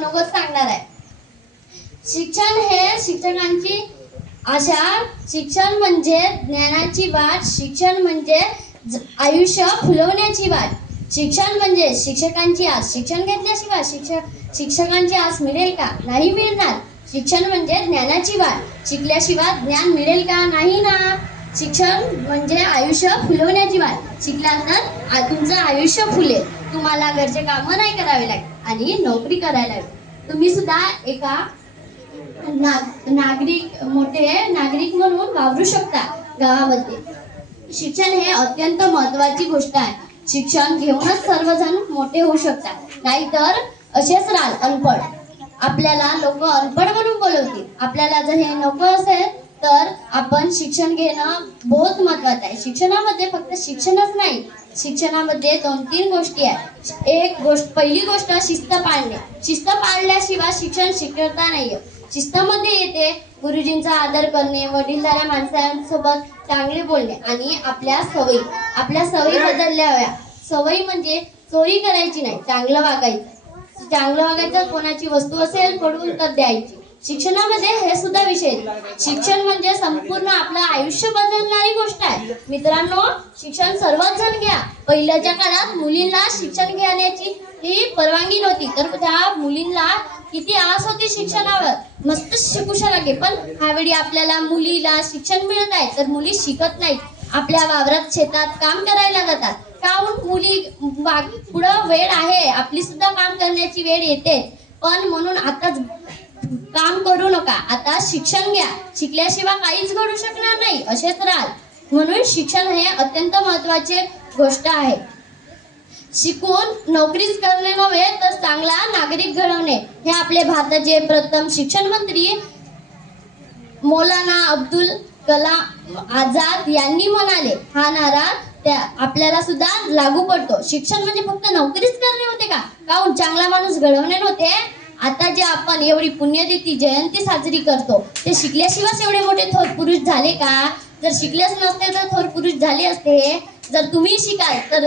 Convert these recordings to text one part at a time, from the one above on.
मनोगत सांगणार आहे. शिक्षण हे शिक्षकांची आशा शिक्षण म्हणजे ज्ञानाची वाट शिक्षण म्हणजे आयुष्य फुलवण्याची वाट. शिक्षण म्हणजे शिक्षकांची आस शिक्षण घेतल्याशिवाय शिक्षक शिक्षकांची आस मिळेल का? नाही मिळणार. शिक्षण म्हणजे ज्ञानाची वाट. शिकल्याशिवाय ज्ञान मिळेल का? नाही ना. शिक्षण म्हणजे आयुष्य फुलवण्याची वाट. शिकल्यानंतर तुमचं आयुष्य फुलेल तुम्हाला घरचे कामं नाही करावे लागेल आणि नोकरी करायला तुम्ही सुद्धा एका ना, नागरिक मोठे नागरिक म्हणून वावरू शकता गावामध्ये. शिक्षण हे अत्यंत महत्वाची गोष्ट आहे. शिक्षण घेऊनच सर्वजण मोठे होऊ शकतात. नाहीतर असेच राहाल अनपढ. आपल्याला लोक अनपढ म्हणून बोलवतील. आपल्याला जर हे नको असेल तर आपण शिक्षण घेणं बहुत महत्वाचं आहे. शिक्षणामध्ये फक्त शिक्षणच नाही शिक्षणामध्ये दोन तीन गोष्टी आहेत. एक गोष्ट पहिली गोष्ट शिस्त पाळणे. शिस्त पाळल्याशिवाय शिक्षण शिकवता नाही शिस्तामध्ये येते गुरुजींचा आदर करणे वडीलधाऱ्या माणसांसोबत चांगले बोलणे आणि आपल्या सवयी. आपल्या सवयी बदलल्या हव्या सवयी म्हणजे चोरी करायची नाही चांगलं वागायचं. चांगलं वागायचं कोणाची वस्तू असेल पडून तर द्यायची. शिक्षणामध्ये हे सुद्धा विषय शिक्षण म्हणजे संपूर्ण आपलं आयुष्य बदलणारी गोष्ट आहे. मित्रांनो शिक्षण सर्वच जण घ्या. पहिल्याच्या काळात मुलींना शिक्षण घेण्याची ही परवानगी नव्हती. तर त्या मुलींना किती आस होती शिक्षणावर. मस्त शिकू लागे पण ह्यावेळी आपल्याला मुलीला शिक्षण मिळत आहे. तर मुली शिकत नाहीत. आपल्या वावरात शेतात काम करायला जातात. काहून हो? मुली पुढं वेळ आहे. आपली सुद्धा काम करण्याची वेळ येते. पण म्हणून आताच आता शिक्षण घ्या. शिकल्याशिवाय काहीच घडू शकणार नाही. असेच राहाल. म्हणून शिक्षण हे अत्यंत महत्त्वाचे गोष्ट आहे. शिकून नोकरीच करणे नव्हे तर चांगला नागरिक घडवणे. हे आपले भारताचे प्रथम शिक्षण मंत्री मौलाना अब्दुल कलाम आझाद यांनी म्हणाले. हा नारा त्या आपल्याला सुद्धा लागू पडतो. शिक्षण म्हणजे फक्त नोकरीच करणे होते का? काहून? चांगला माणूस घडवणे नव्हते? आता जे आपण एवढी पुण्यतिथी जयंती साजरी करतो ते शिकल्याशिवायच एवढे मोठे थोर पुरुष झाले का? जर शिकलेच नसते तर थोर पुरुष झाले असते. जर तुम्ही शिकाल तर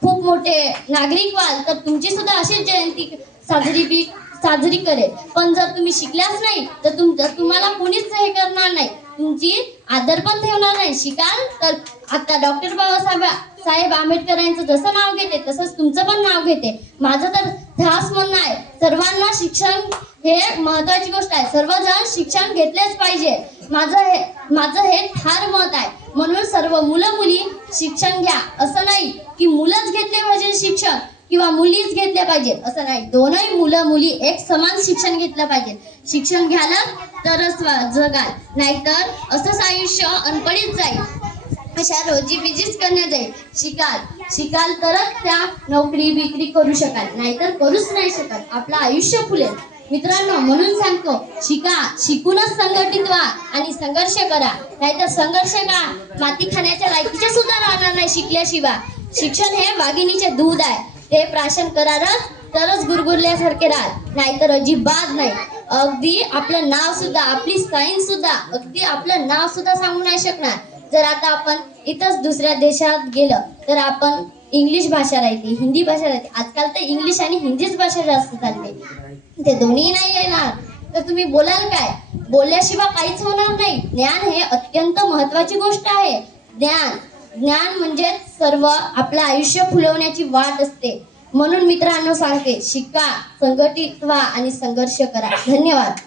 खूप मोठे नागरिक व्हाल तर तुमची सुद्धा अशीच जयंती साजरी बी साजरी करेल. पण जर तुम्ही शिकल्याच नाही तर तुमचं तुम्हाला कोणीच हे करणार नाही. तुमची आदर पण ठेवणार नाही. शिकाल तर आता डॉक्टर बाबासाहेब साहेब आंबेडकर यांचं जसं नाव घेते तसंच तुमचं पण नाव घेते. माझं तर ध्यास म्हणणं आहे. सर्वांना शिक्षण हे महत्वाची गोष्ट आहे. सर्वजण शिक्षण घेतलेच पाहिजे. माझं हे माझं हे फार मत आहे. म्हणून सर्व मुलं मुली शिक्षण घ्या. असं नाही की मुलंच घेतले पाहिजे शिक्षण किंवा मुलीच घेतल्या पाहिजेत. असं नाही. दोनही मुलं मुली एक समान शिक्षण घेतलं पाहिजे शिक्षण घ्यायला तरच जगाल नाहीतर असंच आयुष्य अनपडीत जाईल. अशा रोजी बिजीच करण्यात जाईल शिकाल. शिकाल तरच त्या नोकरी बिक्री करू शकाल. नाहीतर करूच नाही शकत. आपलं आयुष्य फुलेल. मित्रांनो म्हणून सांगतो शिका. शिकूनच संघटित व्हा आणि संघर्ष करा. नाहीतर संघर्ष का? माती खाण्याच्या लायकीच्या सुद्धा राहणार नाही शिकल्याशिवाय. शिक्षण हे वाघिणीचे दूध आहे. ते प्राशन करारच तरच गुरगुरल्यासारखे राहाल. नाहीतर अजिबात नाही. अगदी आपलं नाव सुद्धा आपली साईन सुद्धा अगदी आपलं नाव सुद्धा सांगू नाही शकणार. जर आता आपण इथंच दुसऱ्या देशात गेलं तर आपण इंग्लिश भाषा राहते हिंदी भाषा राहते आजकाल तर इंग्लिश आणि हिंदीच भाषा जास्त चालते ते दोन्ही नाही येणार. तर तुम्ही बोलाल काय? बोलल्याशिवाय काहीच होणार नाही. ज्ञान हे अत्यंत महत्वाची गोष्ट आहे. ज्ञान ज्ञान म्हणजे सर्व आपलं आयुष्य फुलवण्याची वाट असते. म्हणून मित्रांनो सांगते शिका संघटित व्हा आणि संघर्ष करा. धन्यवाद.